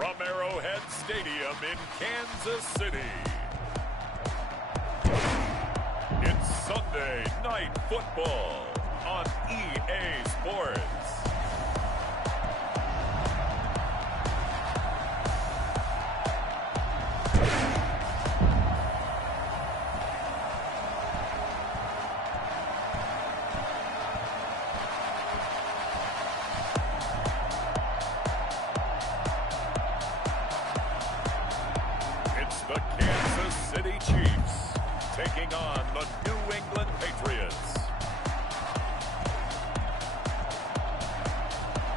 from Arrowhead Stadium in Kansas City. It's Sunday Night Football on EA Sports. The Kansas City Chiefs taking on the New England Patriots.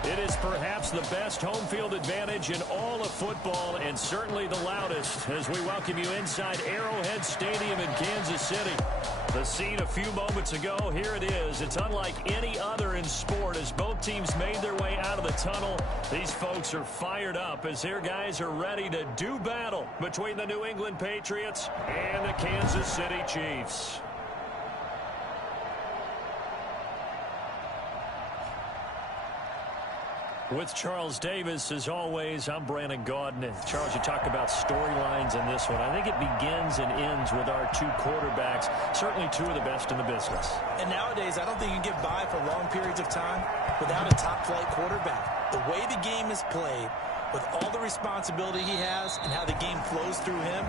It is perhaps the best home field advantage in all of football, and certainly the loudest, as we welcome you inside Arrowhead Stadium in Kansas City. The scene a few moments ago, here it is. It's unlike any other in sport as both teams made their way out of the tunnel. These folks are fired up as their guys are ready to do battle between the New England Patriots and the Kansas City Chiefs. With Charles Davis, as always, I'm Brandon Gaudin. And Charles, you talk about storylines in this one. I think it begins and ends with our two quarterbacks, certainly two of the best in the business. And nowadays, I don't think you can get by for long periods of time without a top-flight quarterback. The way the game is played, with all the responsibility he has and how the game flows through him,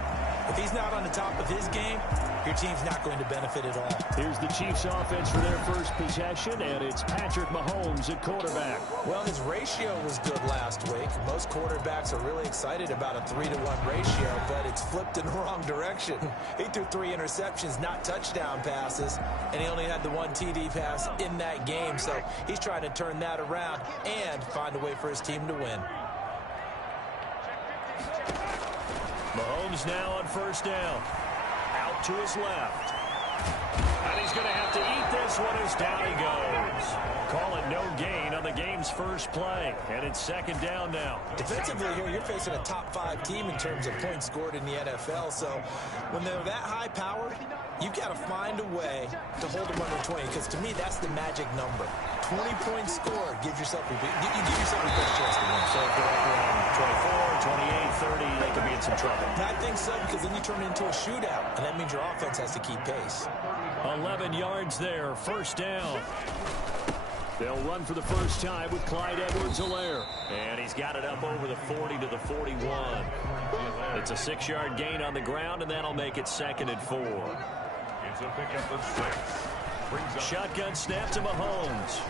if he's not on the top of his game, your team's not going to benefit at all. Here's the Chiefs offense for their first possession, and it's Patrick Mahomes at quarterback. Well, his ratio was good last week. Most quarterbacks are really excited about a 3-to-1 ratio, but it's flipped in the wrong direction. He threw 3 interceptions, not touchdown passes, and he only had the 1 TD pass in that game, so he's trying to turn that around and find a way for his team to win. Mahomes now on first down. Out to his left. And he's going to have to eat this one as down he goes. Call it no gain on the game's first play. And it's second down now. Defensively here, you're facing a top-5 team in terms of points scored in the NFL. So when they're that high-powered, you've got to find a way to hold them under 20. Because to me, that's the magic number. 20 points scored gives yourself a best chance to win. So if they're up around 24, 28, 30, they could be in some trouble. I think so, because then you turn it into a shootout, and that means your offense has to keep pace. 11 yards there, first down. They'll run for the first time with Clyde Edwards-Helaire. And he's got it up over the 40 to the 41. It's a 6-yard gain on the ground, and that'll make it 2nd and 4. It's a pickup of 6. Shotgun snap to Mahomes.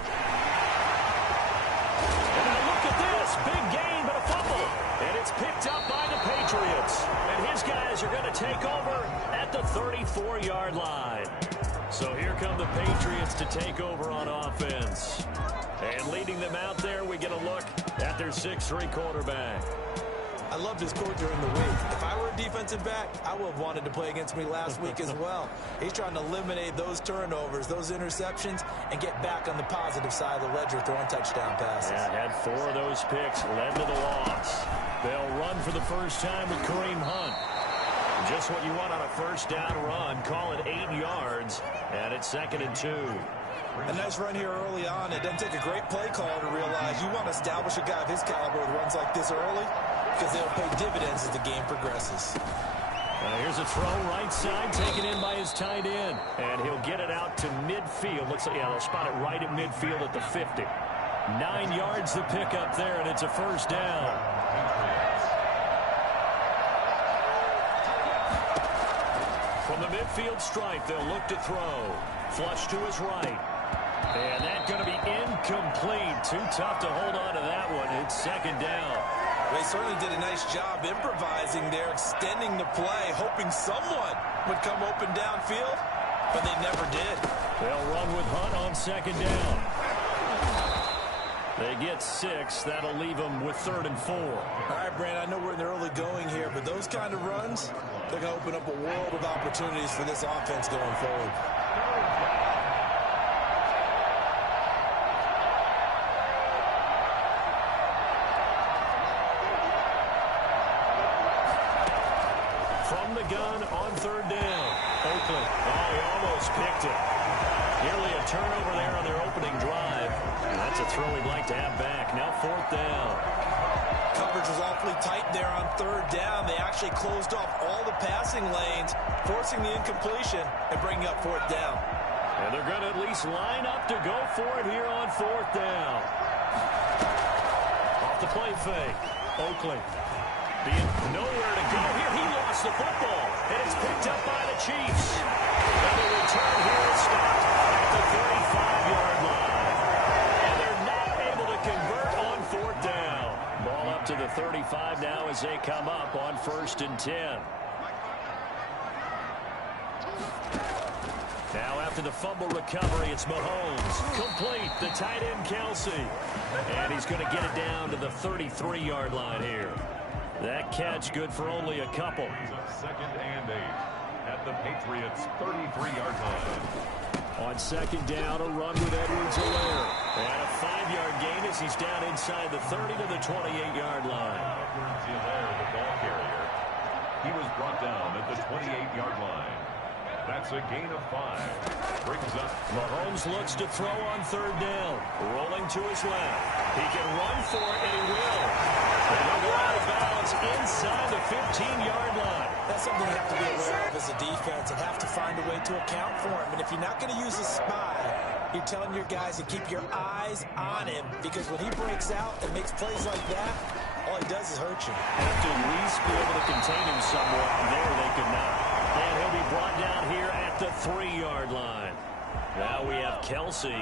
And now look at this. Big gain, but a fumble. And it's picked up by the Patriots. And his guys are going to take over at the 34-yard line. So here come the Patriots to take over on offense. And leading them out there, we get a look at their 6'3 quarterback. I loved his quote during the week. If I were a defensive back, I would have wanted to play against me last week as well. He's trying to eliminate those turnovers, those interceptions, and get back on the positive side of the ledger throwing touchdown passes. Yeah, had 4 of those picks, led to the loss. They'll run for the first time with Kareem Hunt. Just what you want on a first down run. Call it 8 yards, and it's 2nd and 2. A nice run here early on. It doesn't take a great play caller to realize you want to establish a guy of his caliber with runs like this early, because they'll pay dividends as the game progresses. Here's a throw right side, taken in by his tight end. And he'll get it out to midfield. Looks like, yeah, they'll spot it right at midfield at the 50. 9 yards the pickup there, and it's a first down. From the midfield stripe, they'll look to throw. Flush to his right. And that's going to be incomplete. Too tough to hold on to that one. It's 2nd down. They certainly did a nice job improvising there, extending the play, hoping someone would come open downfield, but they never did. They'll run with Hunt on 2nd down. They get 6. That'll leave them with 3rd and 4. All right, Brand, I know we're in the early going here, but those kind of runs, they're going to open up a world of opportunities for this offense going forward. From the gun on 3rd down. Oakland. Oh, he almost picked it. Nearly a turnover there on their opening drive. And that's a throw he'd like to have back. Now 4th down. Covered coverage was awfully tight there on third down. They actually closed off all the passing lanes, forcing the incompletion and bringing up fourth down. And they're going to at least line up to go for it here on fourth down. Off the play fake. Oakley being nowhere to go here. He lost the football, and it's picked up by the Chiefs. And the return here is stopped at the 35-yard line. And they're not able to convert on fourth down. Ball up to the 35 now as they come up on 1st and 10. Now after the fumble recovery, it's Mahomes. Complete, the tight end Kelsey. And he's going to get it down to the 33-yard line here. That catch good for only a couple. 2nd and 8 at the Patriots' 33-yard line. On 2nd down, a run with Edwards-Helaire. And a 5-yard gain as he's down inside the 30 to the 28-yard line. Edwards-Helaire, the ball carrier. He was brought down at the 28-yard line. That's a gain of 5. Brings up. Mahomes looks to throw on 3rd down. Rolling to his left. He can run for it, and he will. And he'll go out of bounds inside the 15-yard line. That's something you have to be aware of as a defense and have to find a way to account for him. And if you're not going to use a spy, you're telling your guys to keep your eyes on him, because when he breaks out and makes plays like that, all he does is hurt you. Have to at least be able to contain him somewhat. There they could not. And he'll be brought down here at the 3-yard line. Now we have Kelsey,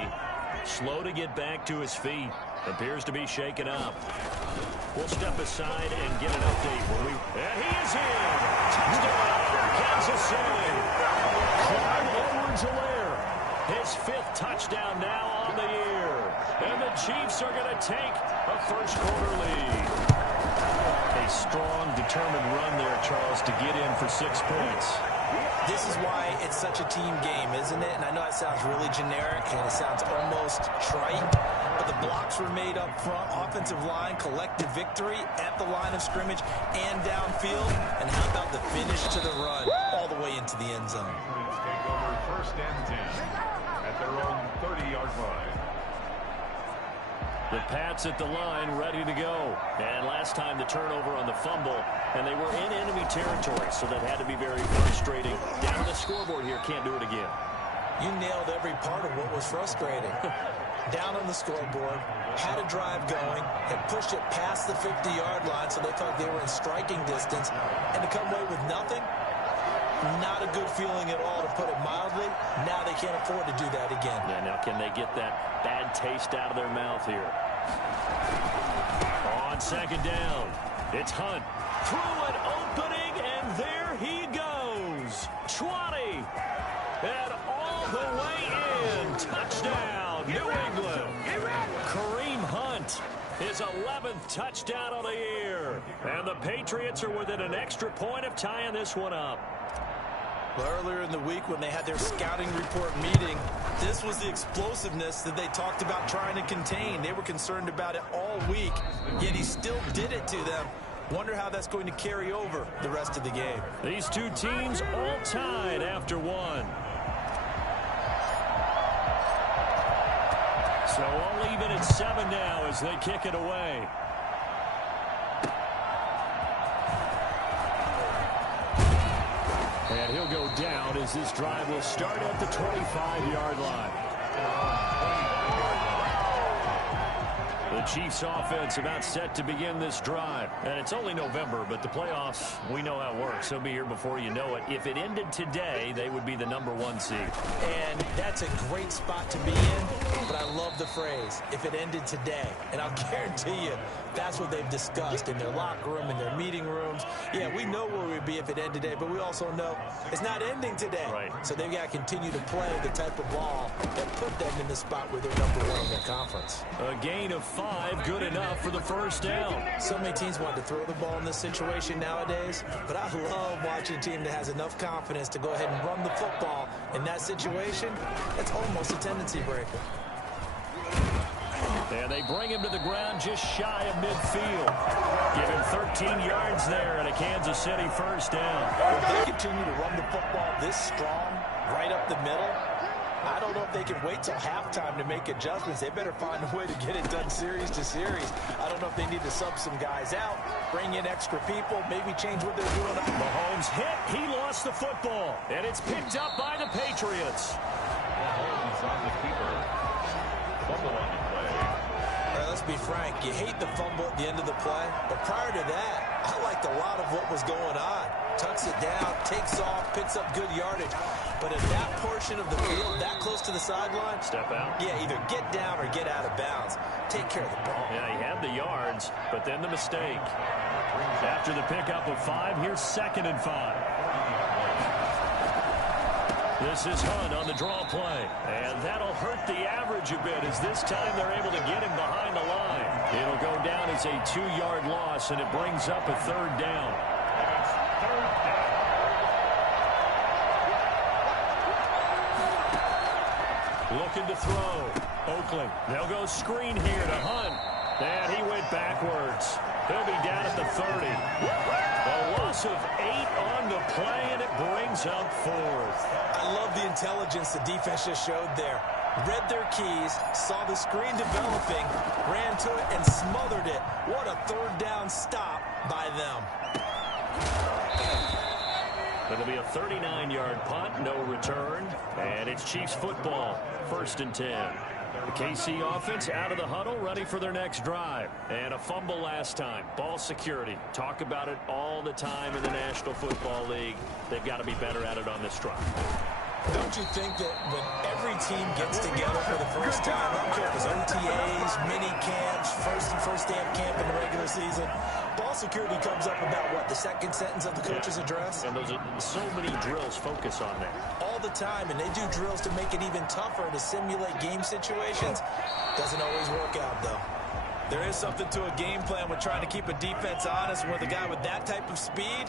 slow to get back to his feet. Appears to be shaken up. We'll step aside and get an update. And he is in! Touchdown, Kansas City! Clyde Edwards-Helaire, his 5th touchdown now on the year. And the Chiefs are going to take a first-quarter lead. A strong, determined run there, Charles, to get in for 6 points. This is why it's such a team game, isn't it? And I know it sounds really generic and it sounds almost trite, but the blocks were made up front. Offensive line, collective victory at the line of scrimmage and downfield. And how about the finish to the run all the way into the end zone? Take over 1st and 10 at their own 30-yard line. The Pats at the line, ready to go. And last time the turnover on the fumble, and they were in enemy territory, so that had to be very frustrating. Down to the scoreboard here, can't do it again. You nailed every part of what was frustrating. Down on the scoreboard, had a drive going, had pushed it past the 50-yard line, so they thought they were in striking distance, and to come away with nothing, not a good feeling at all, to put it mildly. Now they can't afford to do that again. Yeah, now can they get that bad taste out of their mouth here? On 2nd down, it's Hunt. Through an opening, and there he goes. 20. And all the way in. Touchdown, New England. Kareem Hunt, his 11th touchdown of the year. And the Patriots are within an extra point of tying this one up. Well, earlier in the week when they had their scouting report meeting, this was the explosiveness that they talked about trying to contain. They were concerned about it all week, yet he still did it to them. Wonder how that's going to carry over the rest of the game. These two teams all tied after one. So all even at 7 now as they kick it away. And he'll go down as this drive will start at the 25-yard line. The Chiefs offense about set to begin this drive. And it's only November, but the playoffs, we know how it works. They'll be here before you know it. If it ended today, they would be the #1 seed. And that's a great spot to be in, but I love the phrase, if it ended today. And I'll guarantee you, that's what they've discussed in their locker room, in their meeting rooms. Yeah, we know where we'd be if it ended today, but we also know it's not ending today. Right. So they've got to continue to play the type of ball that put them in the spot where they're #1 in their conference. A gain of 5, good enough for the first down. So many teams want to throw the ball in this situation nowadays, but I love watching a team that has enough confidence to go ahead and run the football in that situation. That's almost a tendency breaker. And they bring him to the ground just shy of midfield. Give him 13 yards there and a Kansas City first down. If they continue to run the football this strong, right up the middle, I don't know if they can wait till halftime to make adjustments. They better find a way to get it done series to series. I don't know if they need to sub some guys out, bring in extra people, maybe change what they're doing. Mahomes hit. He lost the football. And it's picked up by the Patriots. Mahomes on the keeper. Fumble on the play. All right, let's be frank. You hate the fumble at the end of the play, but prior to that, I liked a lot of what was going on. Tucks it down, takes off, picks up good yardage. But in that portion of the field, that close to the sideline, step out. Yeah, either get down or get out of bounds. Take care of the ball. Yeah, he had the yards, but then the mistake. After the pickup of 5, here's 2nd and 5. This is Hunt on the draw play. And that'll hurt the average a bit, as this time they're able to get him behind the line. It'll go down as a 2-yard loss, and it brings up a 3rd down. Looking to throw. Oakland. They'll go screen here to Hunt. And he went backwards. He'll be down at the 30. A loss of 8 on the play, and it brings up 4th. I love the intelligence the defense just showed there. Read their keys, saw the screen developing, ran to it, and smothered it. What a 3rd down stop by them. It'll be a 39-yard punt, no return, and it's Chiefs football, 1st and 10. The KC offense out of the huddle, ready for their next drive. And a fumble last time. Ball security. Talk about it all the time in the National Football League. They've got to be better at it on this drive. Don't you think that when every team gets together for the first time, I don't care if it's OTAs, mini camps, first day of camp in the regular season, ball security comes up about what, the 2nd sentence of the coach's address? And those are so many drills focus on that. All the time, and they do drills to make it even tougher to simulate game situations. Doesn't always work out, though. There is something to a game plan with trying to keep a defense honest. With a guy with that type of speed,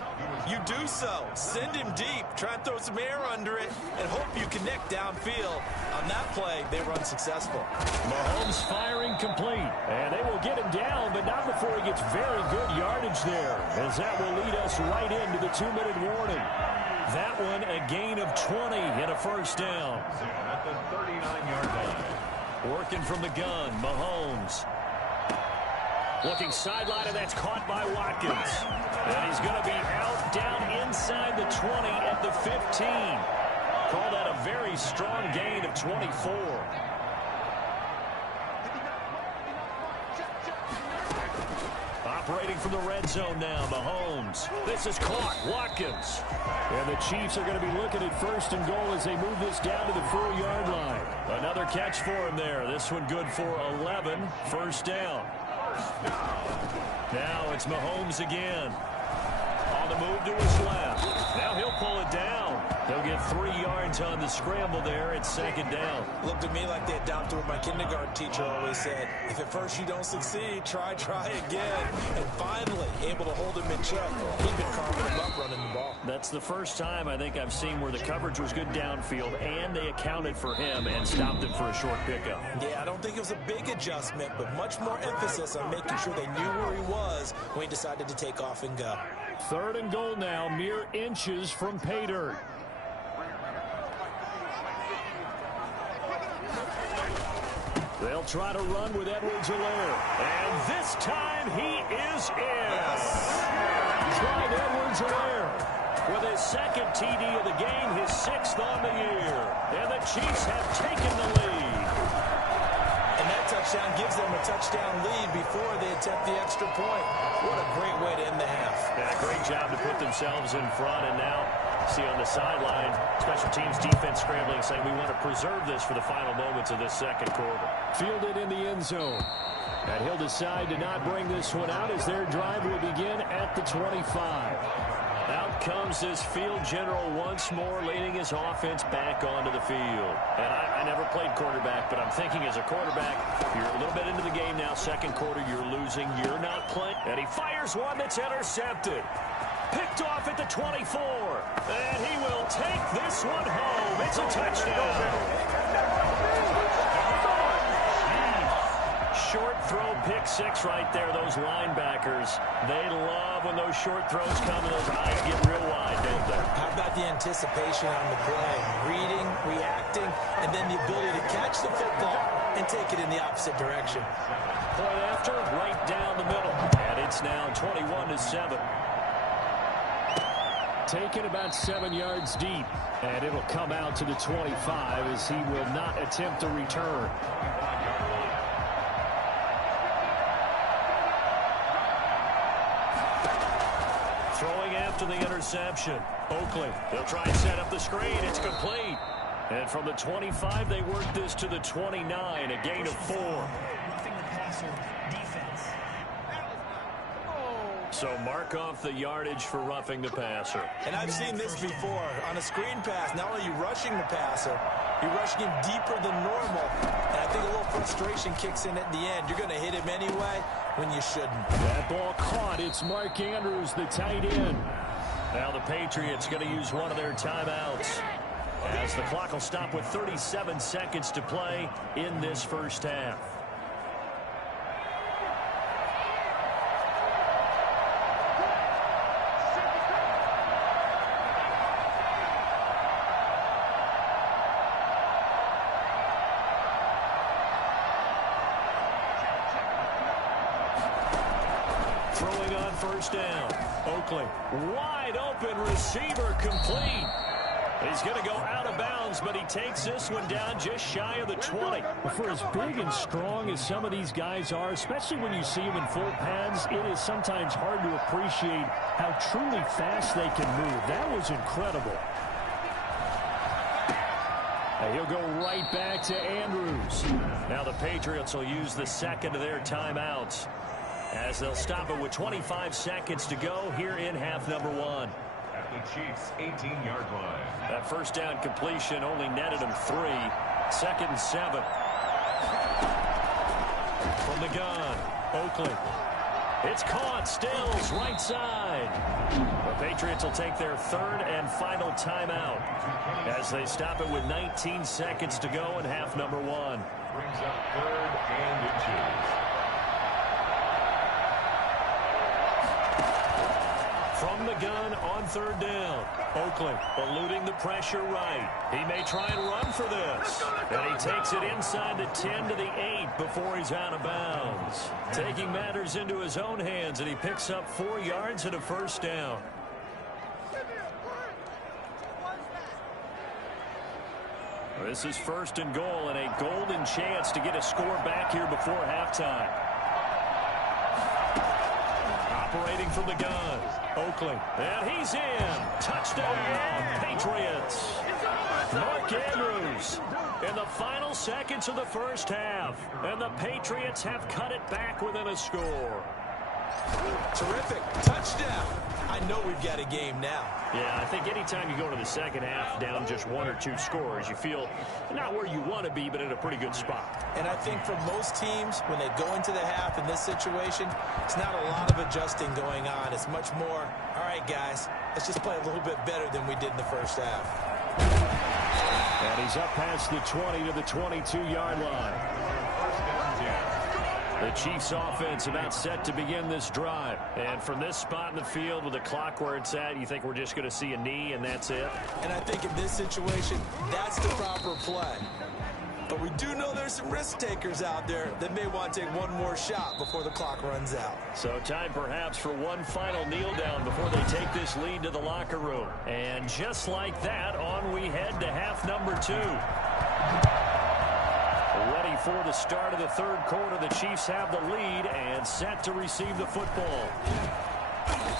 you do so. Send him deep. Try and throw some air under it and hope you connect downfield. On that play, they run successful. Mahomes firing complete. And they will get him down, but not before he gets very good yardage there, as that will lead us right into the 2-minute warning. That one, a gain of 20 and a 1st down. At the 39-yard line. Working from the gun, Mahomes. Looking sideline, and that's caught by Watkins. And he's going to be out down inside the 20 at the 15. Call that a very strong gain of 24. Operating from the red zone now, Mahomes. This is caught. Watkins. And the Chiefs are going to be looking at 1st and goal as they move this down to the 4-yard line. Another catch for him there. This one good for 11. 1st down. Now it's Mahomes again. On the move to his left. Now he'll pull it down. He'll get 3 yards on the scramble there. It's 2nd down. Looked to me like they adopted what my kindergarten teacher always said. If at first you don't succeed, try again. And finally, able to hold him in check. He'd been carving him up running the ball. That's the first time I think I've seen where the coverage was good downfield, and they accounted for him and stopped him for a short pickup. Yeah, I don't think it was a big adjustment, but much more emphasis on making sure they knew where he was when he decided to take off and go. 3rd and goal now, mere inches from pay dirt. They'll try to run with Edwards-Helaire. And this time he is in. Clyde Edwards-Helaire with his 2nd TD of the game, his 6th on the year. And the Chiefs have taken the lead. And that touchdown gives them a touchdown lead before they attempt the extra point. What a great way to end the half. Yeah, great job to put themselves in front, and now see on the sideline, special teams defense scrambling, saying we want to preserve this for the final moments of this 2nd quarter. Fielded in the end zone. And he'll decide to not bring this one out as their drive will begin at the 25. Out comes this field general once more, leading his offense back onto the field. And I never played quarterback, but I'm thinking as a quarterback, you're a little bit into the game now. 2nd quarter, you're losing. You're not playing. And he fires one that's intercepted. Picked off at the 24. And he will take this one home. It's a touchdown. Short throw, pick six right there, those linebackers. They love when those short throws come and those eyes get real wide, don't they? How about the anticipation on the play? Reading, reacting, and then the ability to catch the football and take it in the opposite direction. Point after, right down the middle. And it's now 21-7. Taken about 7 yards deep. And it'll come out to the 25 as he will not attempt to return. Throwing after the interception. Oakley, they'll try and set up the screen. It's complete. And from the 25, they work this to the 29, a gain of 4. Roughing the passer defense. So mark off the yardage for roughing the passer. And I've seen this before. On a screen pass, not only are you rushing the passer, you're rushing him deeper than normal. And I think a little frustration kicks in at the end. You're going to hit him anyway when you shouldn't. That ball caught. It's Mark Andrews, the tight end. Now the Patriots going to use one of their timeouts, as the clock will stop with 37 seconds to play in this first half. Throwing on first down. Oakley, wide open receiver, complete. He's going to go out of bounds, but he takes this one down just shy of the 20. For as big and strong as some of these guys are, especially when you see them in full pads, it is sometimes hard to appreciate how truly fast they can move. That was incredible. And he'll go right back to Andrews. Now the Patriots will use the second of their timeouts, as they'll stop it with 25 seconds to go here in half number 1. At the Chiefs' 18-yard line. That first down completion only netted him 3. 2nd and 7. From the gun, Oakley. It's caught. Stills, right side. The Patriots will take their third and final timeout, as they stop it with 19 seconds to go in half number 1. Brings up 3rd and 2. From the gun on 3rd down. Oakley eluding the pressure right. He may try and run for this. And he takes it inside the 10 to the 8 before he's out of bounds. Taking matters into his own hands, and he picks up 4 yards and a first down. This is 1st and goal, and a golden chance to get a score back here before halftime. Operating from the gun, Oakley, and he's in. Touchdown, Patriots. Mark Andrews in the final seconds of the first half, and the Patriots have cut it back within a score. Terrific. Touchdown. I know we've got a game now. Yeah, I think anytime you go to the second half down just 1 or 2 scores, you feel not where you want to be, but in a pretty good spot. And I think for most teams, when they go into the half in this situation, it's not a lot of adjusting going on. It's much more, all right, guys, let's just play a little bit better than we did in the first half. And he's up past the 20 to the 22-yard line. The Chiefs offense about set to begin this drive. And from this spot in the field with the clock where it's at, you think we're just going to see a knee and that's it? And I think in this situation, that's the proper play. But we do know there's some risk takers out there that may want to take one more shot before the clock runs out. So time perhaps for one final kneel down before they take this lead to the locker room. And just like that, on we head to half number 2. Ready for the start of the third quarter. The Chiefs have the lead and set to receive the football.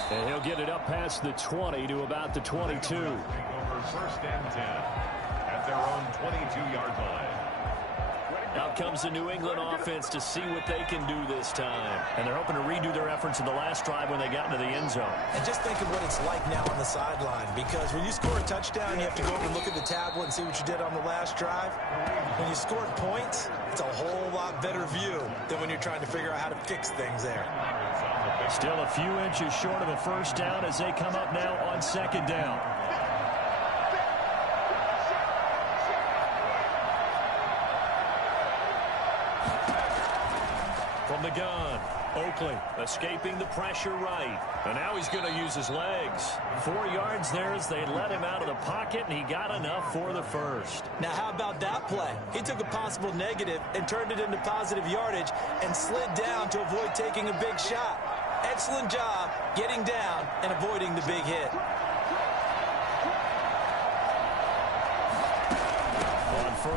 And he'll get it up past the 20 to about the 22. Taking over 1st and 10 at their own 22-yard line. Out comes the New England offense to see what they can do this time. And they're hoping to redo their efforts in the last drive when they got into the end zone. And just think of what it's like now on the sideline, because when you score a touchdown, you have to go over and look at the tablet and see what you did on the last drive. When you score points, it's a whole lot better view than when you're trying to figure out how to fix things there. Still a few inches short of a first down as they come up now on 2nd down. From Oakley escaping the pressure right. And now he's going to use his legs. 4 yards there as they let him out of the pocket, and he got enough for the first. Now, how about that play? He took a possible negative and turned it into positive yardage and slid down to avoid taking a big shot. Excellent job getting down and avoiding the big hit.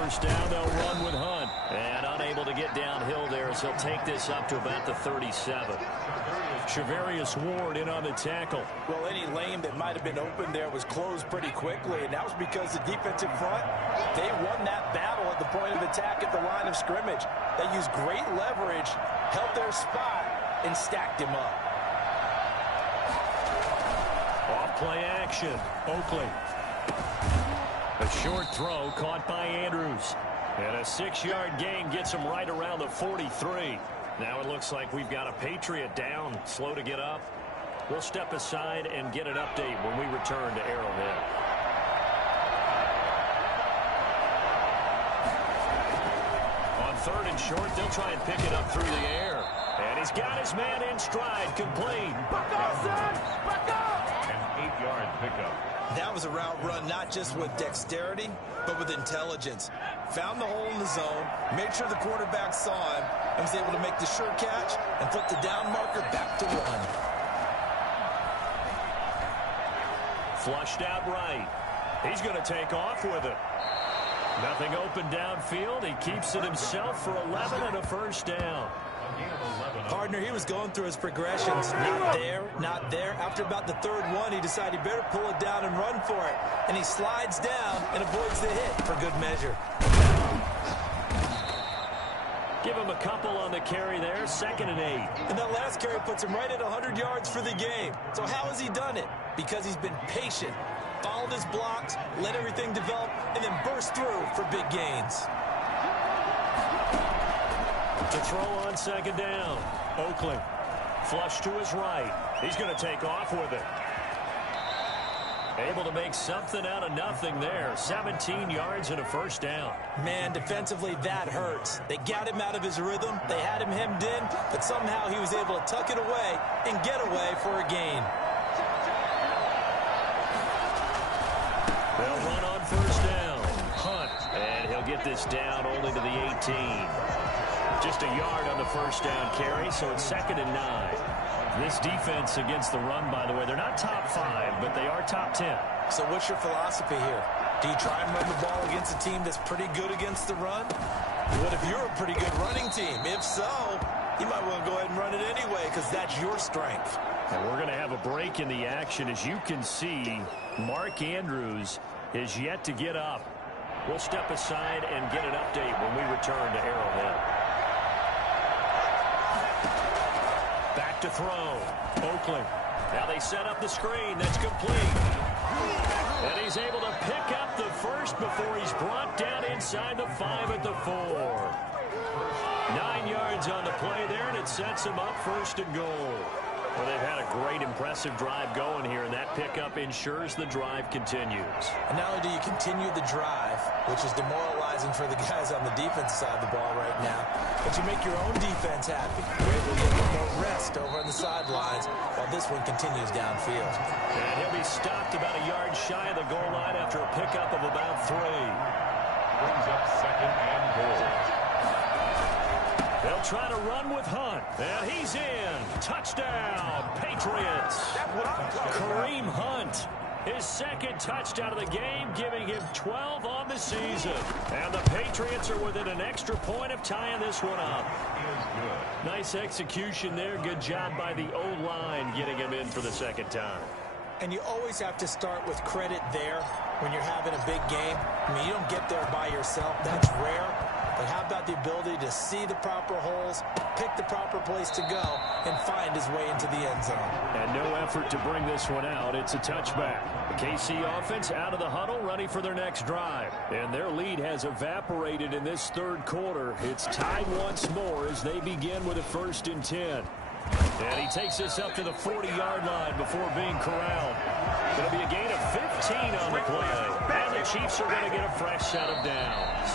First down, they'll run with Hunt. And unable to get downhill there as he'll take this up to about the 37. Shavarius Ward in on the tackle. Well, any lane that might have been open there was closed pretty quickly, and that was because the defensive front, they won that battle at the point of attack at the line of scrimmage. They used great leverage, held their spot, and stacked him up. Off play action. Oakley. A short throw caught by Andrews. And a 6-yard gain gets him right around the 43. Now it looks like we've got a Patriot down, slow to get up. We'll step aside and get an update when we return to Arrowhead. On 3rd and short, they'll try and pick it up through the air. And he's got his man in stride, complete. Back up, son! Back up! An 8-yard pickup. That was a route run not just with dexterity, but with intelligence. Found the hole in the zone, made sure the quarterback saw him, and was able to make the sure catch and flip the down marker back to 1. Flushed out right. He's going to take off with it. Nothing open downfield. He keeps it himself for 11 and a first down. Partner, he was going through his progressions. Not there, not there. After about the 3rd one, he decided he better pull it down and run for it. And he slides down and avoids the hit for good measure. Give him a couple on the carry there, 2nd and 8. And that last carry puts him right at 100 yards for the game. So how has he done it? Because he's been patient, followed his blocks, let everything develop, and then burst through for big gains. To throw on 2nd down. Oakley. Flush to his right. He's going to take off with it. Able to make something out of nothing there. 17 yards and a first down. Man, defensively, that hurts. They got him out of his rhythm. They had him hemmed in, but somehow he was able to tuck it away and get away for a gain. They'll run on 1st down. Hunt. And he'll get this down only to the 18. Just a yard on the 1st down carry, so it's 2nd and 9. This defense against the run, by the way, they're not top 5, but they are top 10. So what's your philosophy here? Do you try and run the ball against a team that's pretty good against the run? What if you're a pretty good running team? If so, you might want to go ahead and run it anyway because that's your strength. And we're going to have a break in the action. As you can see, Mark Andrews is yet to get up. We'll step aside and get an update when we return to Arrowhead. Back to throw. Oakley. Now they set up the screen. That's complete. And he's able to pick up the first before he's brought down inside the 5 at the 4. 9 yards on the play there, and it sets him up 1st and goal. Well, they've had a great, impressive drive going here, and that pickup ensures the drive continues. And not only do you continue the drive, which is demoralizing for the guys on the defense side of the ball right now, but you make your own defense happy. You're able to get a little more rest over on the sidelines while this one continues downfield. And he'll be stopped about a yard shy of the goal line after a pickup of about 3. Brings up 2nd and goal. They'll try to run with Hunt. And he's in. Touchdown, Patriots. Kareem Hunt, his 2nd touchdown of the game, giving him 12 on the season. And the Patriots are within an extra point of tying this one up. Nice execution there. Good job by the O-line getting him in for the 2nd time. And you always have to start with credit there when you're having a big game. I mean, you don't get there by yourself. That's rare. But how about the ability to see the proper holes, pick the proper place to go, and find his way into the end zone? And no effort to bring this one out. It's a touchback. The KC offense out of the huddle, ready for their next drive. And their lead has evaporated in this 3rd quarter. It's tied once more as they begin with a 1st and 10. And he takes this up to the 40-yard line before being corralled. It'll be a gain of 15 on the play. And the Chiefs are going to get a fresh set of downs.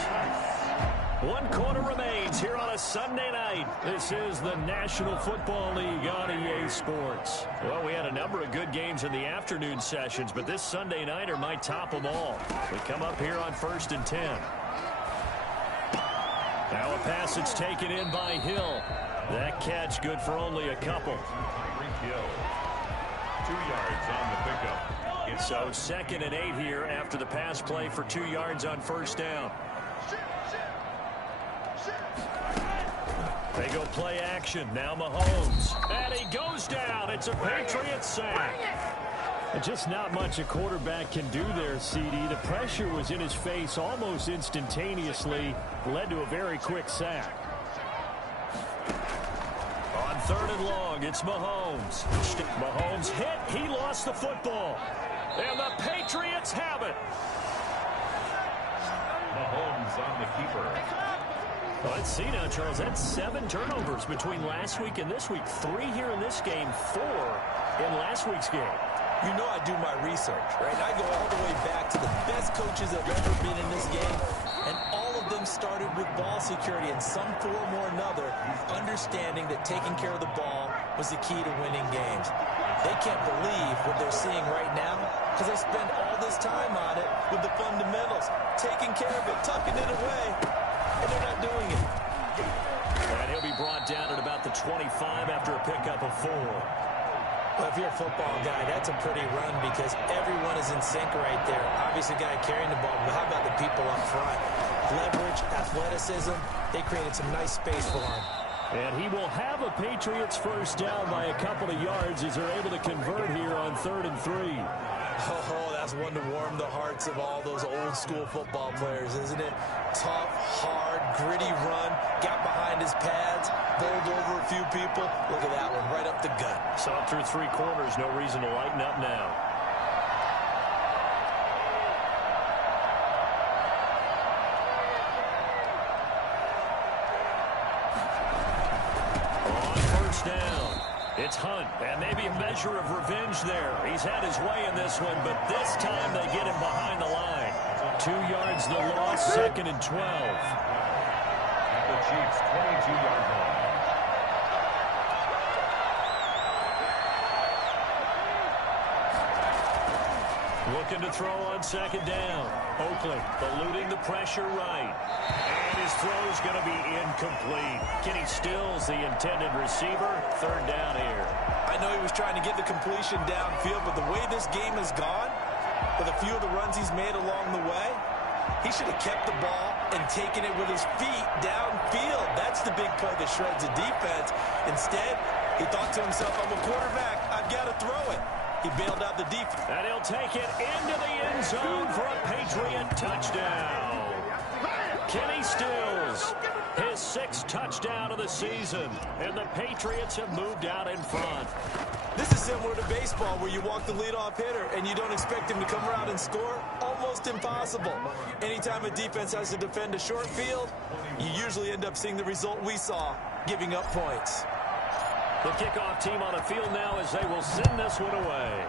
One quarter remains here on a Sunday night. This is the National Football League on EA Sports. Well, we had a number of good games in the afternoon sessions, but this Sunday nighter might top them all. We come up here on 1st and 10. Now a pass that's taken in by Hill. That catch good for only a couple. 2 yards on the pickup. So 2nd and 8 here after the pass play for 2 yards on 1st down. They go play action. Now Mahomes. And he goes down. It's a Patriots sack. And just not much a quarterback can do there, CD. The pressure was in his face almost instantaneously. Led to a very quick sack. On 3rd and long, it's Mahomes. Mahomes hit. He lost the football. And the Patriots have it. Mahomes on the keeper. Well, let's see now, Charles. That's 7 turnovers between last week and this week. 3 here in this game, 4 in last week's game. You know I do my research, right? I go all the way back to the best coaches that have ever been in this game, and all of them started with ball security in some form or another, understanding that taking care of the ball was the key to winning games. They can't believe what they're seeing right now because they spend all this time on it with the fundamentals, taking care of it, tucking it away, and they're not doing it. And he'll be brought down at about the 25 after a pickup of 4. Well, if you're a football guy, that's a pretty run because everyone is in sync right there. Obviously, guy carrying the ball, but how about the people up front? Leverage, athleticism, they created some nice space for him. And he will have a Patriots first down by a couple of yards as they're able to convert here on 3rd and 3. Oh, that's one to warm the hearts of all those old school football players, isn't it? Tough, hard, gritty run, got behind his pads, bowled over a few people. Look at that one, right up the gut. So up through 3 quarters, no reason to lighten up now. On 1st down, it's Hunt, and maybe a measure of revenge there. He's had his way in this one, but this time they get him behind the line. 2 yards the loss, 2nd and 12. At the Chiefs' 22-yard line. Looking to throw on 2nd down. Oakley eluding the pressure right. And his throw's going to be incomplete. Kenny Stills, the intended receiver. 3rd down here. I know he was trying to get the completion downfield, but the way this game has gone, with a few of the runs he's made along the way, he should have kept the ball and taken it with his feet downfield. That's the big play that shreds the defense. Instead, he thought to himself, I'm a quarterback. I've got to throw it. He bailed out the defense. And he'll take it into the end zone for a Patriot touchdown. Kenny Stills, his 6th touchdown of the season. And the Patriots have moved out in front. This is similar to baseball where you walk the leadoff hitter and you don't expect him to come around and score. Almost impossible. Anytime a defense has to defend a short field, you usually end up seeing the result we saw, giving up points. The kickoff team on the field now as they will send this one away.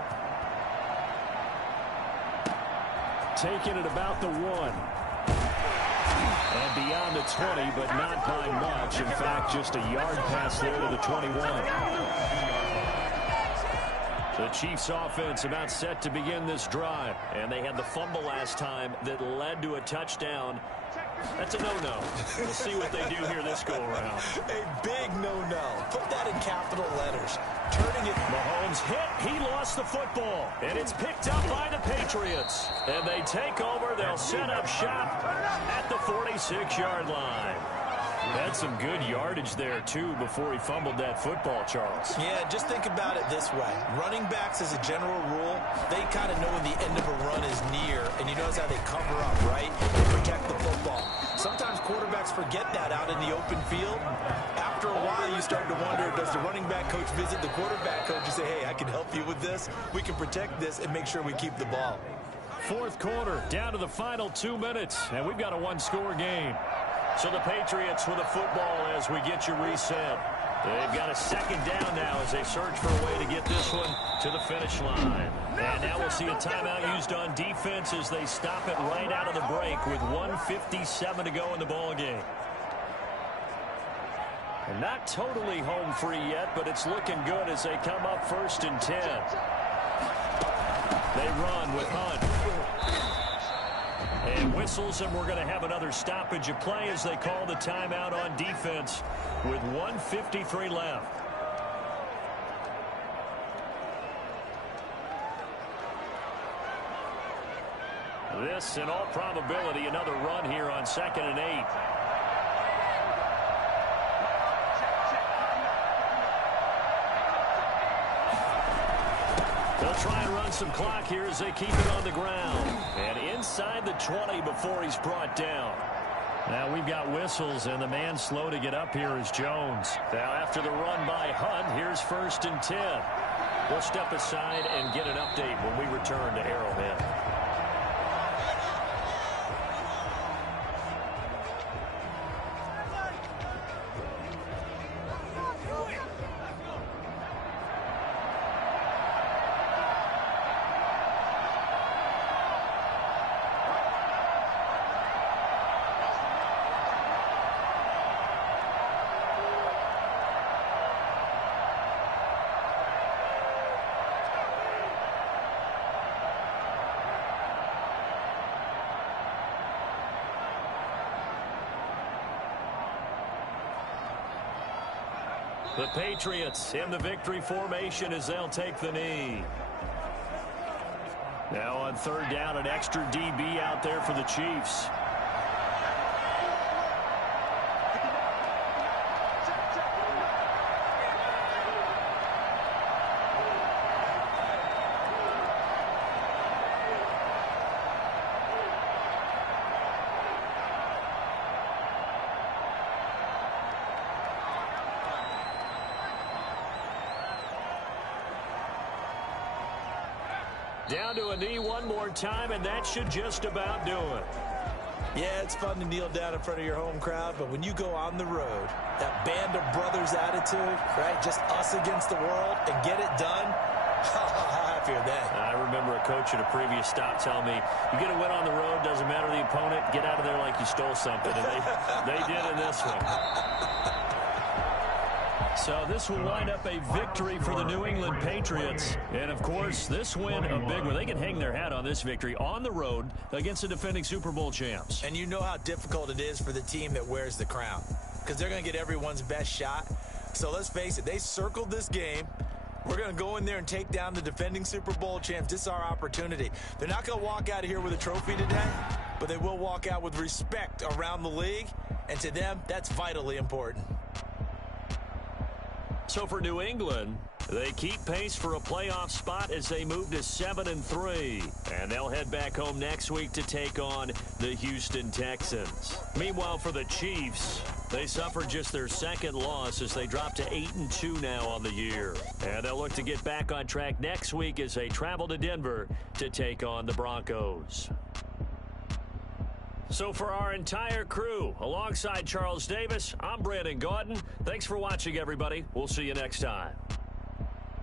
Taking it about the 1. And beyond the 20, but not by much. In fact, just a yard pass there to the 21. The Chiefs offense about set to begin this drive. And they had the fumble last time that led to a touchdown. That's a no-no. We'll see what they do here this go-around. A big no-no. Put that in capital letters. Turning it. Mahomes hit. He lost the football. And it's picked up by the Patriots. And they take over. They'll set up shop at the 46-yard line. Had some good yardage there, too, before he fumbled that football, Charles. Yeah, just think about it this way. Running backs, as a general rule, they kind of know when the end of a run is near, and you notice how they cover up, right? They protect the football. Sometimes quarterbacks forget that out in the open field. After a while, you start to wonder, does the running back coach visit the quarterback coach and say, hey, I can help you with this? We can protect this and make sure we keep the ball. 4th quarter, down to the final 2 minutes, and we've got a 1-score game. So the Patriots with the football as we get you reset. They've got a second down now as they search for a way to get this one to the finish line. And now we'll see a timeout used on defense as they stop it right out of the break with 1:57 to go in the ballgame. And not totally home free yet, but it's looking good as they come up 1st and 10. They run with Hunt. And whistles, and we're going to have another stoppage of play as they call the timeout on defense with 1:53 left. This, in all probability, another run here on 2nd and 8. They'll try and run some clock here as they keep it on the ground. And inside the 20 before he's brought down. Now we've got whistles, and the man slow to get up here is Jones. Now after the run by Hunt, here's 1st and 10. We'll step aside and get an update when we return to Arrowhead. The Patriots in the victory formation as they'll take the knee. Now on 3rd down, an extra DB out there for the Chiefs. Down to a knee one more time, and that should just about do it. Yeah, it's fun to kneel down in front of your home crowd, but when you go on the road, that band of brothers attitude, right, just us against the world, and get it done, how happy are they? I remember a coach at a previous stop telling me, you get a win on the road, doesn't matter the opponent, get out of there like you stole something. And they did in this one. So this will wind up a victory for the New England Patriots. And, of course, this win a big one. They can hang their hat on this victory on the road against the defending Super Bowl champs. And you know how difficult it is for the team that wears the crown, because they're going to get everyone's best shot. So let's face it, they circled this game. We're going to go in there and take down the defending Super Bowl champs. This is our opportunity. They're not going to walk out of here with a trophy today, but they will walk out with respect around the league. And to them, that's vitally important. So for New England, they keep pace for a playoff spot as they move to 7-3. And they'll head back home next week to take on the Houston Texans. Meanwhile, for the Chiefs, they suffered just their second loss as they drop to 8-2 now on the year. And they'll look to get back on track next week as they travel to Denver to take on the Broncos. So for our entire crew, alongside Charles Davis, I'm Brandon Gaudin. Thanks for watching, everybody. We'll see you next time.